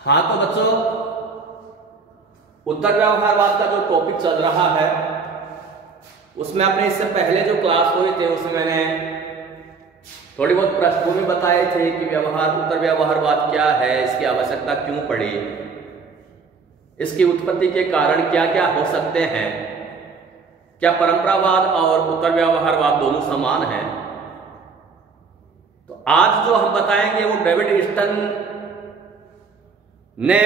हाँ तो बच्चों, उत्तर व्यवहारवाद का जो टॉपिक चल रहा है उसमें अपने इससे पहले जो क्लास हुए थे उसमें मैंने थोड़ी बहुत पृष्ठभूमि बताए थे कि उत्तर व्यवहारवाद क्या है, इसकी आवश्यकता क्यों पड़ी, इसकी उत्पत्ति के कारण क्या क्या हो सकते हैं, क्या परंपरावाद और उत्तर व्यवहारवाद दोनों समान हैं। तो आज जो हम बताएंगे वो डेविड ईस्टन ने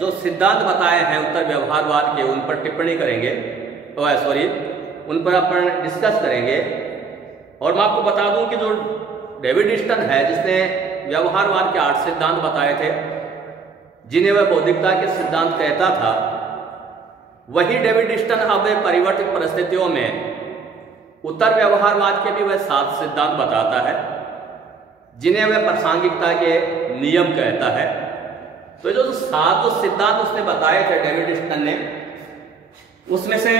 जो सिद्धांत बताए हैं उत्तर व्यवहारवाद के, उन पर टिप्पणी करेंगे, उन पर अपन डिस्कस करेंगे। और मैं आपको बता दूं कि जो डेविड ईस्टन है, जिसने व्यवहारवाद के 8 सिद्धांत बताए थे जिन्हें वह बौद्धिकता के सिद्धांत कहता था, वही डेविड ईस्टन अब परिवर्तित परिस्थितियों में उत्तर व्यवहारवाद के भी वह 7 सिद्धांत बताता है जिन्हें वह प्रासंगिकता के नियम कहता है। तो जो 7 सिद्धांत उसने बताए थे डेविड ईस्टन ने, उसमें से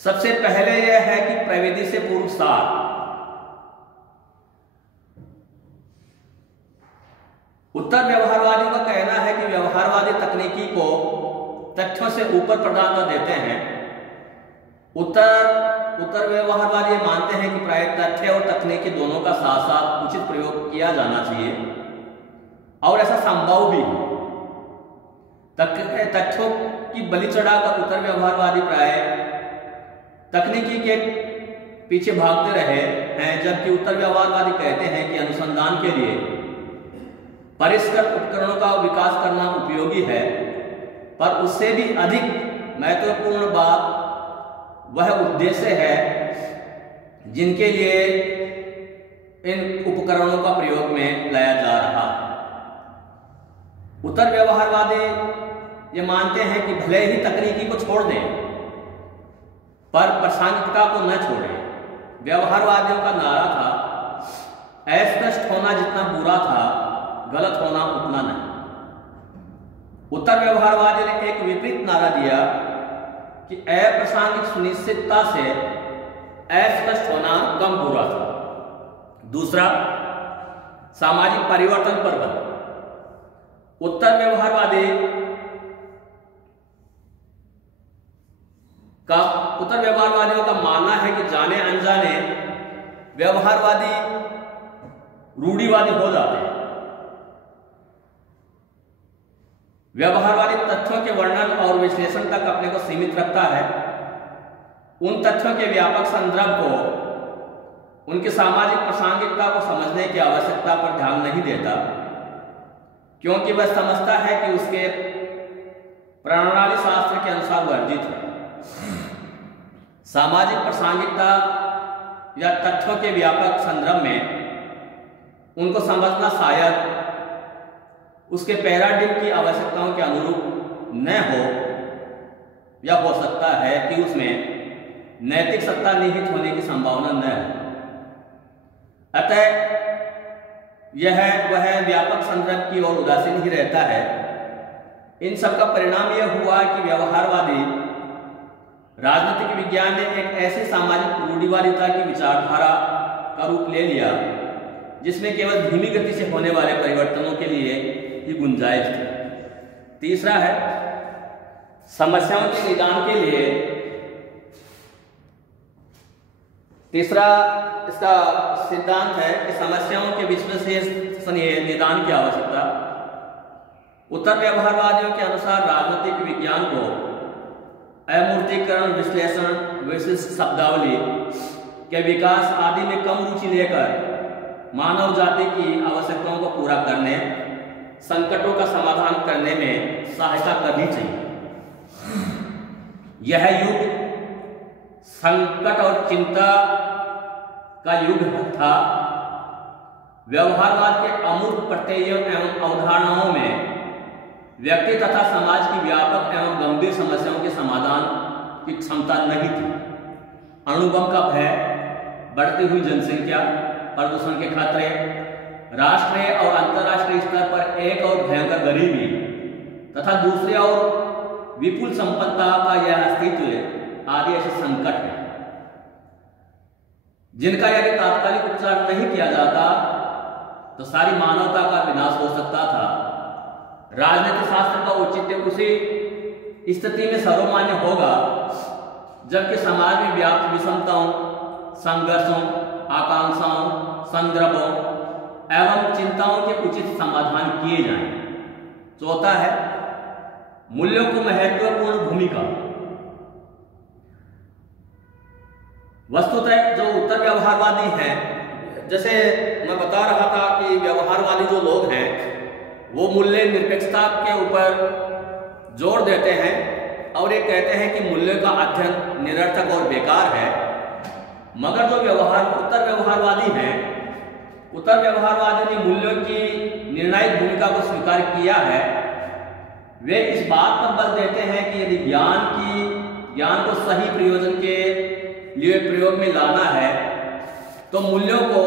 सबसे पहले यह है कि प्रविधि से पूर्व सार। उत्तर व्यवहारवादियों का कहना है कि व्यवहारवादी तकनीकी को तथ्यों से ऊपर प्रधानता देते हैं। उत्तर व्यवहारवादी मानते हैं कि प्राय तथ्य और तकनीकी दोनों का साथ साथ उचित प्रयोग किया जाना चाहिए और ऐसा संभव भी है। तथ्यों की बलि चढ़ाकर उत्तर व्यवहारवादी प्राय तकनीकी के पीछे भागते रहे हैं, जबकि उत्तर व्यवहारवादी कहते हैं कि अनुसंधान के लिए परिष्कृत उपकरणों का विकास करना उपयोगी है, पर उससे भी अधिक महत्वपूर्ण बात वह उद्देश्य है जिनके लिए इन उपकरणों का प्रयोग में लाया जा रहा है। उत्तर व्यवहारवादी ये मानते हैं कि भले ही तकनीकी को छोड़ दें पर प्रासंगिकता को न छोड़ें। व्यवहारवादियों का नारा था, अस्पष्ट होना जितना बुरा था, गलत होना उतना नहीं। उत्तर व्यवहारवादी ने एक विपरीत नारा दिया कि अप्रासंगिक सुनिश्चितता से अस्पष्ट होना कम बुरा था। दूसरा, सामाजिक परिवर्तन पर बल। उत्तर व्यवहारवादियों का मानना है कि जाने अनजाने व्यवहारवादी रूढ़िवादी हो जाते हैं। व्यवहारवादी तथ्यों के वर्णन और विश्लेषण तक अपने को सीमित रखता है। उन तथ्यों के व्यापक संदर्भ को, उनकी सामाजिक प्रासंगिकता को समझने की आवश्यकता पर ध्यान नहीं देता, क्योंकि वह समझता है कि उसके प्रणाली शास्त्र के अनुसार वर्जित है। सामाजिक प्रासंगिकता या तथ्यों के व्यापक संदर्भ में उनको समझना शायद उसके पैराडिम की आवश्यकताओं के अनुरूप न हो, या हो सकता है कि उसमें नैतिक सत्ता निहित होने की संभावना न है। अतः वह व्यापक संदर्भ की ओर उदासीन ही रहता है। इन सब का परिणाम यह हुआ कि व्यवहारवादी राजनीतिक विज्ञान ने एक ऐसी सामाजिक रूढ़िवादिता की विचारधारा का रूप ले लिया जिसमें केवल धीमी गति से होने वाले परिवर्तनों के लिए ही गुंजाइश थी। तीसरा है, समस्याओं के निदान के लिए। तीसरा इसका सिद्धांत है कि समस्याओं के विश्वसनीय निदान की आवश्यकता। उत्तर व्यवहारवादियों के अनुसार राजनीतिक विज्ञान को अमूर्तीकरण, विश्लेषण, विशिष्ट शब्दावली के विकास आदि में कम रुचि लेकर मानव जाति की आवश्यकताओं को पूरा करने, संकटों का समाधान करने में सहायता करनी चाहिए। यह युग संकट और चिंता का युग था। व्यवहारवाद के अमूर्त प्रत्ययों एवं अवधारणाओं में व्यक्ति तथा समाज की व्यापक एवं गंभीर समस्याओं के समाधान की क्षमता नहीं थी। अणुबम का भय, बढ़ती हुई जनसंख्या, प्रदूषण के खतरे, राष्ट्रीय और अंतर्राष्ट्रीय स्तर पर एक और भयंकर गरीबी तथा दूसरी ओर विपुल संपन्नता का यह अस्तित्व आदि ऐसे संकट हैं जिनका यदि तात्कालिक उपचार नहीं किया जाता तो सारी मानवता का विनाश हो सकता था राजनीति शास्त्र का औचित्य उसी स्थिति में सर्वमान्य होगा जबकि समाज में व्याप्त विषमताओं, संघर्षों, आकांक्षाओं, संदर्भों एवं चिंताओं के उचित समाधान किए जाएं। चौथा है मूल्यों को महत्वपूर्ण भूमिका। वस्तुतः जो उत्तर व्यवहारवादी हैं, जैसे मैं बता रहा था कि व्यवहारवादी जो लोग हैं वो मूल्य निरपेक्षता के ऊपर जोर देते हैं और ये कहते हैं कि मूल्य का अध्ययन निरर्थक और बेकार है। मगर जो उत्तर व्यवहारवादी हैं, उत्तर व्यवहारवादी ने मूल्यों की निर्णायक भूमिका को स्वीकार किया है। वे इस बात पर बल देते हैं कि यदि ज्ञान को सही प्रयोजन के लिए प्रयोग में लाना है तो मूल्यों को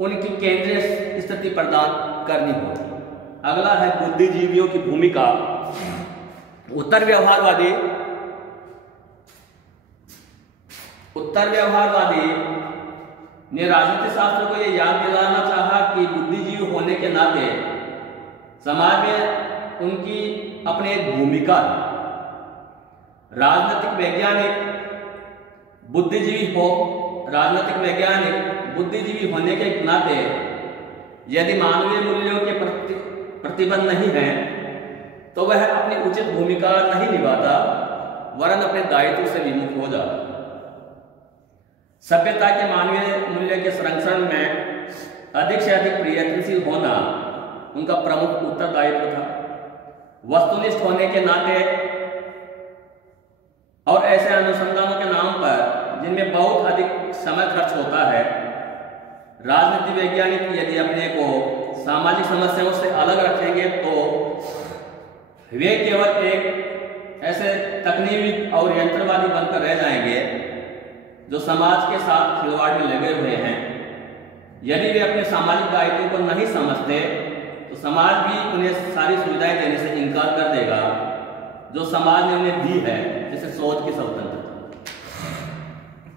उनकी केंद्रीय स्थिति प्रदान करनी होगी। अगला है बुद्धिजीवियों की भूमिका। उत्तर व्यवहारवादी ने राजनीति शास्त्र को यह याद दिलाना चाहा कि बुद्धिजीवी होने के नाते समाज में उनकी अपनी एक भूमिका है। राजनीतिक वैज्ञानिक बुद्धिजीवी होने के नाते यदि मानवीय मूल्यों के प्रतिबंध नहीं है तो वह अपनी उचित भूमिका नहीं निभाता वरन अपने दायित्व से विमुख हो जाता। सभ्यता के मानवीय मूल्य के संरक्षण में अधिक से अधिक प्रयत्नशील होना उनका प्रमुख उत्तरदायित्व था। वस्तुनिष्ठ होने के नाते और ऐसे अनुसंधानों के नाम पर जिनमें बहुत अधिक समय खर्च होता है, राजनीति वैज्ञानिक यदि अपने को सामाजिक समस्याओं से अलग रखेंगे तो वे केवल एक ऐसे तकनीकी और यंत्रवादी बनकर रह जाएंगे जो समाज के साथ खिलवाड़ में लगे हुए हैं। यदि वे अपने सामाजिक दायित्वों को नहीं समझते तो समाज भी उन्हें सारी सुविधाएं देने से इनकार कर देगा जो समाज ने उन्हें दी है, जैसे सोच की स्वतंत्रता।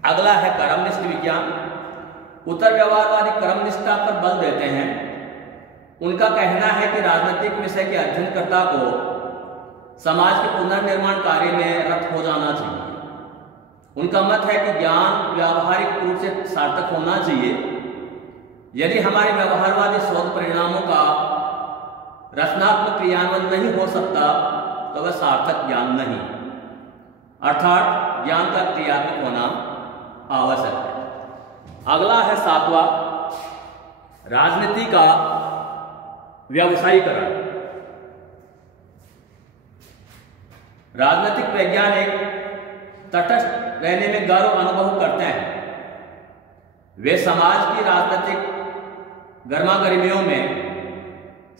अगला है कर्मनिष्ठ विज्ञान। उत्तर व्यवहारवादी कर्मनिष्ठता पर बल देते हैं। उनका कहना है कि राजनीतिक विषय के अध्ययनकर्ता को समाज के पुनर्निर्माण कार्य में रत हो जाना चाहिए। उनका मत है कि ज्ञान व्यावहारिक रूप से सार्थक होना चाहिए। यदि हमारे व्यवहारवादी शोध परिणामों का रचनात्मक क्रियान्वयन नहीं हो सकता तो वह सार्थक ज्ञान नहीं, अर्थात ज्ञान का क्रियात्मक होना आवश्यक है। अगला है सातवां, राजनीति का व्यवसायीकरण। राजनीतिक वैज्ञानिक तटस्थ रहने में गर्व अनुभव करते हैं। वे समाज की राजनीतिक गर्मागर्मियों में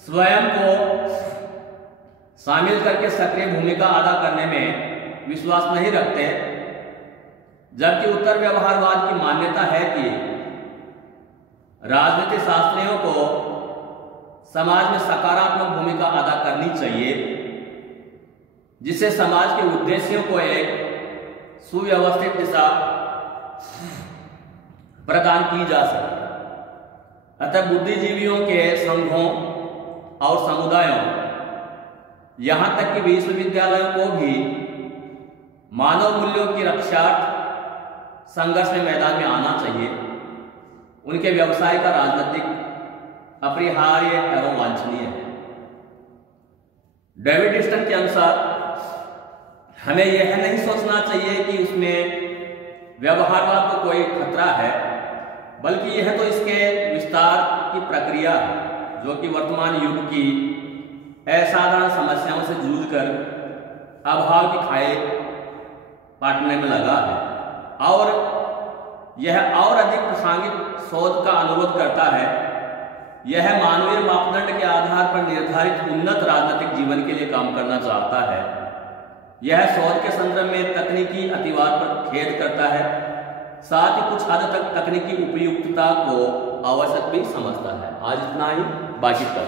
स्वयं को शामिल करके सक्रिय भूमिका अदा करने में विश्वास नहीं रखते, जबकि उत्तर व्यवहारवाद की मान्यता है कि राजनीति शास्त्रियों को समाज में सकारात्मक भूमिका अदा करनी चाहिए जिससे समाज के उद्देश्यों को एक सुव्यवस्थित दिशा प्रदान की जा सके। अतः बुद्धिजीवियों के संघों और समुदायों, यहां तक कि विश्वविद्यालयों को भी मानव मूल्यों की रक्षार्थ संघर्ष में मैदान में आना चाहिए। उनके व्यवसाय का राजनीतिक अपरिहार्य एवं वांछनीय है। डेविड स्टन के अनुसार हमें यह नहीं सोचना चाहिए कि उसमें व्यवहारवाद को कोई खतरा है, बल्कि यह तो इसके विस्तार की प्रक्रिया है जो कि वर्तमान युग की असाधारण समस्याओं से जूझकर अभाव की खाई पाटने में लगा है और यह और अधिक प्रासंगिक शोध का अनुरोध करता है। यह मानवीय मापदंड के आधार पर निर्धारित उन्नत राजनीतिक जीवन के लिए काम करना चाहता है। यह शोध के संदर्भ में तकनीकी अतिवाद पर खेद करता है, साथ ही कुछ हद तक तकनीकी उपयुक्तता को आवश्यक भी समझता है। आज इतना ही, बाकी कल।